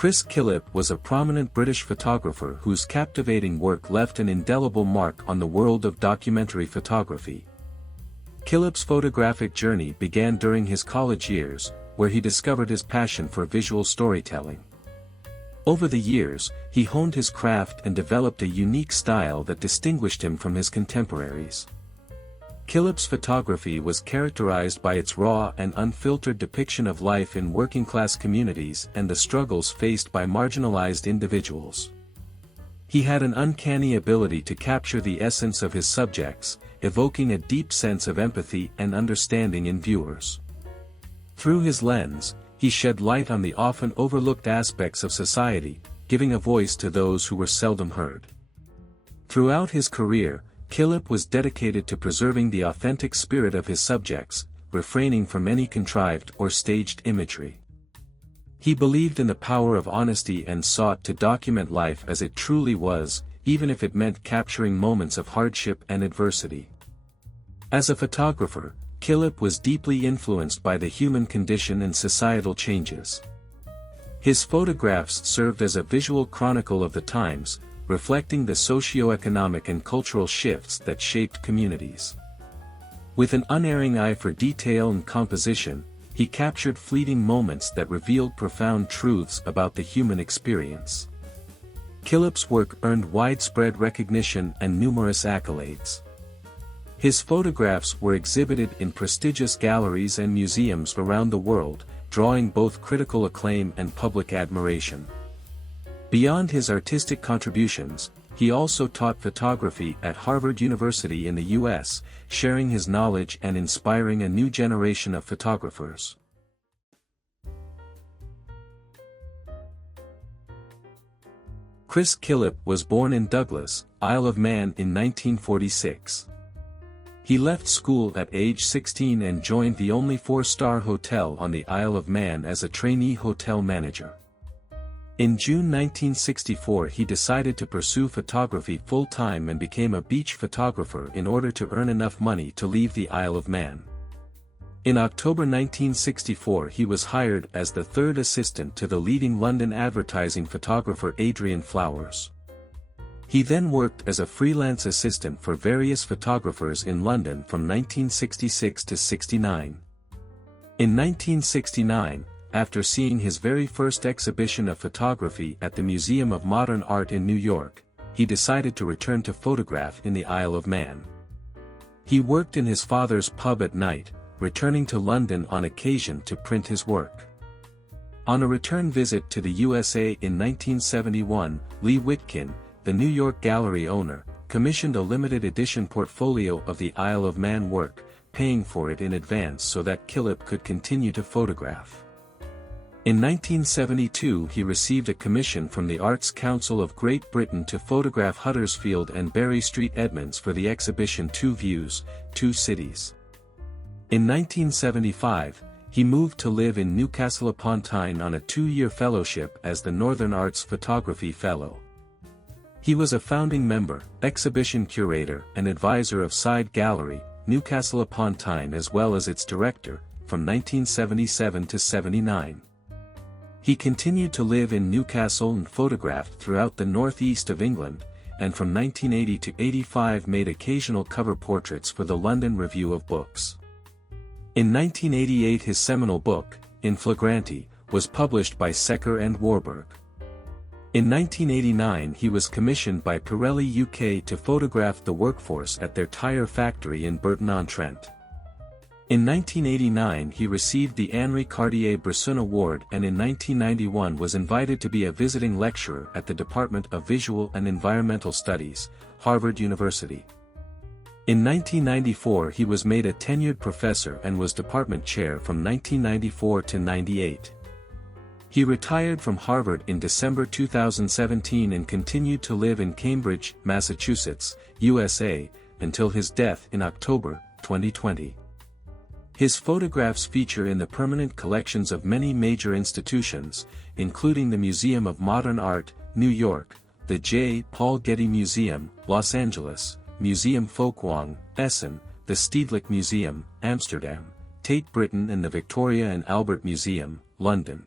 Chris Killip was a prominent British photographer whose captivating work left an indelible mark on the world of documentary photography. Killip's photographic journey began during his college years, where he discovered his passion for visual storytelling. Over the years, he honed his craft and developed a unique style that distinguished him from his contemporaries. Killip's photography was characterized by its raw and unfiltered depiction of life in working-class communities and the struggles faced by marginalized individuals. He had an uncanny ability to capture the essence of his subjects, evoking a deep sense of empathy and understanding in viewers. Through his lens, he shed light on the often overlooked aspects of society, giving a voice to those who were seldom heard. Throughout his career, Killip was dedicated to preserving the authentic spirit of his subjects, refraining from any contrived or staged imagery. He believed in the power of honesty and sought to document life as it truly was, even if it meant capturing moments of hardship and adversity. As a photographer, Killip was deeply influenced by the human condition and societal changes. His photographs served as a visual chronicle of the times, reflecting the socio-economic and cultural shifts that shaped communities. With an unerring eye for detail and composition, he captured fleeting moments that revealed profound truths about the human experience. Killip's work earned widespread recognition and numerous accolades. His photographs were exhibited in prestigious galleries and museums around the world, drawing both critical acclaim and public admiration. Beyond his artistic contributions, he also taught photography at Harvard University in the U.S., sharing his knowledge and inspiring a new generation of photographers. Chris Killip was born in Douglas, Isle of Man in 1946. He left school at age 16 and joined the only four-star hotel on the Isle of Man as a trainee hotel manager. In June 1964 he decided to pursue photography full-time and became a beach photographer in order to earn enough money to leave the Isle of Man. In October 1964 he was hired as the third assistant to the leading London advertising photographer Adrian Flowers. He then worked as a freelance assistant for various photographers in London from 1966 to 69. In 1969, after seeing his very first exhibition of photography at the Museum of Modern Art in New York, he decided to return to photograph in the Isle of Man. He worked in his father's pub at night, returning to London on occasion to print his work. On a return visit to the USA in 1971, Lee Witkin, the New York gallery owner, commissioned a limited edition portfolio of the Isle of Man work, paying for it in advance so that Killip could continue to photograph. In 1972 he received a commission from the Arts Council of Great Britain to photograph Huddersfield and Bury Street Edmonds for the exhibition Two Views, Two Cities. In 1975, he moved to live in Newcastle upon Tyne on a 2-year fellowship as the Northern Arts Photography Fellow. He was a founding member, exhibition curator and advisor of Side Gallery, Newcastle upon Tyne as well as its director, from 1977 to 79. He continued to live in Newcastle and photographed throughout the northeast of England, and from 1980 to 85 made occasional cover portraits for the London Review of Books. In 1988 his seminal book, In Flagranti, was published by Secker and Warburg. In 1989 he was commissioned by Pirelli UK to photograph the workforce at their tyre factory in Burton-on-Trent. In 1989 he received the Henri Cartier-Bresson Award and in 1991 was invited to be a visiting lecturer at the Department of Visual and Environmental Studies, Harvard University. In 1994 he was made a tenured professor and was department chair from 1994 to 98. He retired from Harvard in December 2017 and continued to live in Cambridge, Massachusetts, USA, until his death in October 2020. His photographs feature in the permanent collections of many major institutions, including the Museum of Modern Art, New York, the J. Paul Getty Museum, Los Angeles, Museum Folkwang, Essen, the Stedelijk Museum, Amsterdam, Tate Britain and the Victoria and Albert Museum, London.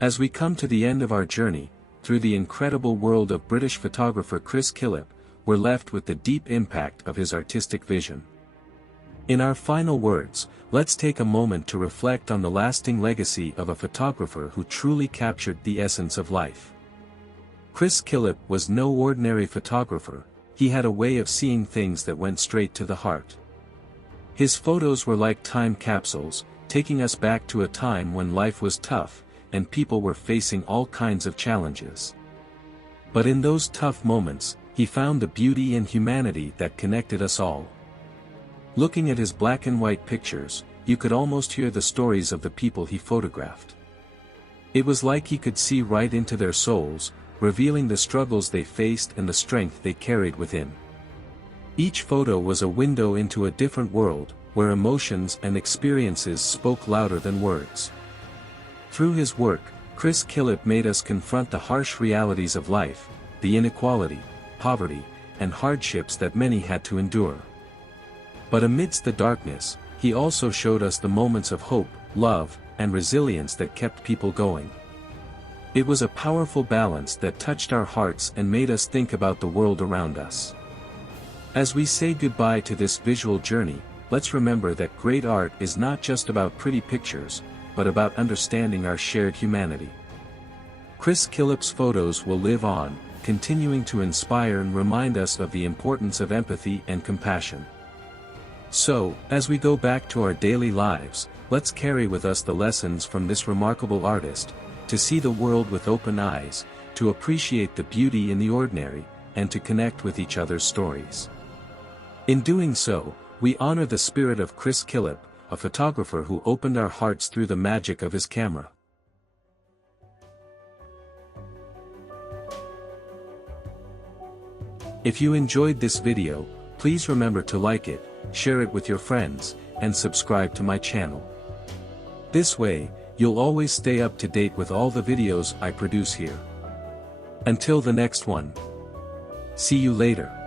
As we come to the end of our journey, through the incredible world of British photographer Chris Killip, we're left with the deep impact of his artistic vision. In our final words, let's take a moment to reflect on the lasting legacy of a photographer who truly captured the essence of life. Chris Killip was no ordinary photographer, he had a way of seeing things that went straight to the heart. His photos were like time capsules, taking us back to a time when life was tough, and people were facing all kinds of challenges. But in those tough moments, he found the beauty and humanity that connected us all. Looking at his black and white pictures, you could almost hear the stories of the people he photographed. It was like he could see right into their souls, revealing the struggles they faced and the strength they carried within. Each photo was a window into a different world, where emotions and experiences spoke louder than words. Through his work, Chris Killip made us confront the harsh realities of life, the inequality, poverty, and hardships that many had to endure. But amidst the darkness, he also showed us the moments of hope, love, and resilience that kept people going. It was a powerful balance that touched our hearts and made us think about the world around us. As we say goodbye to this visual journey, let's remember that great art is not just about pretty pictures, but about understanding our shared humanity. Chris Killip's photos will live on, continuing to inspire and remind us of the importance of empathy and compassion. So, as we go back to our daily lives, let's carry with us the lessons from this remarkable artist, to see the world with open eyes, to appreciate the beauty in the ordinary, and to connect with each other's stories. In doing so, we honor the spirit of Chris Killip, a photographer who opened our hearts through the magic of his camera. If you enjoyed this video, please remember to like it, share it with your friends, and subscribe to my channel. This way, you'll always stay up to date with all the videos I produce here. Until the next one. See you later.